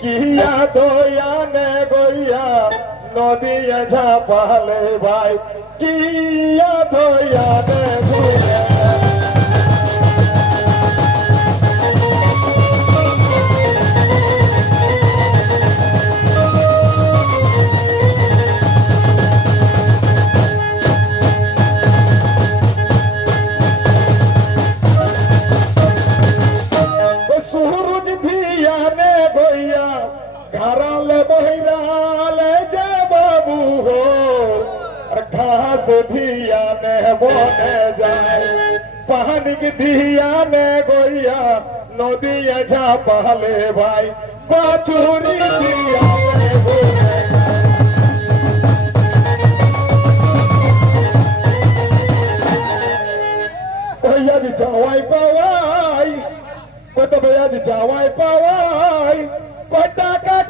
কিয়া দয়া নে গইয়া নদিয়ে ঝাপালে ভাই কিয়া দয়া নে গইয়া सूरज धिया ने भैया घराल बहिराले जे बाबू हो और घास धिया ने बने जाए पानी की धिया ने गोया नदिया झापाले भाई बाछुरी धिया ने गोया भैया जी जावाई पावाई কত ভাইয়া যে যাওয়াই পাওয়াই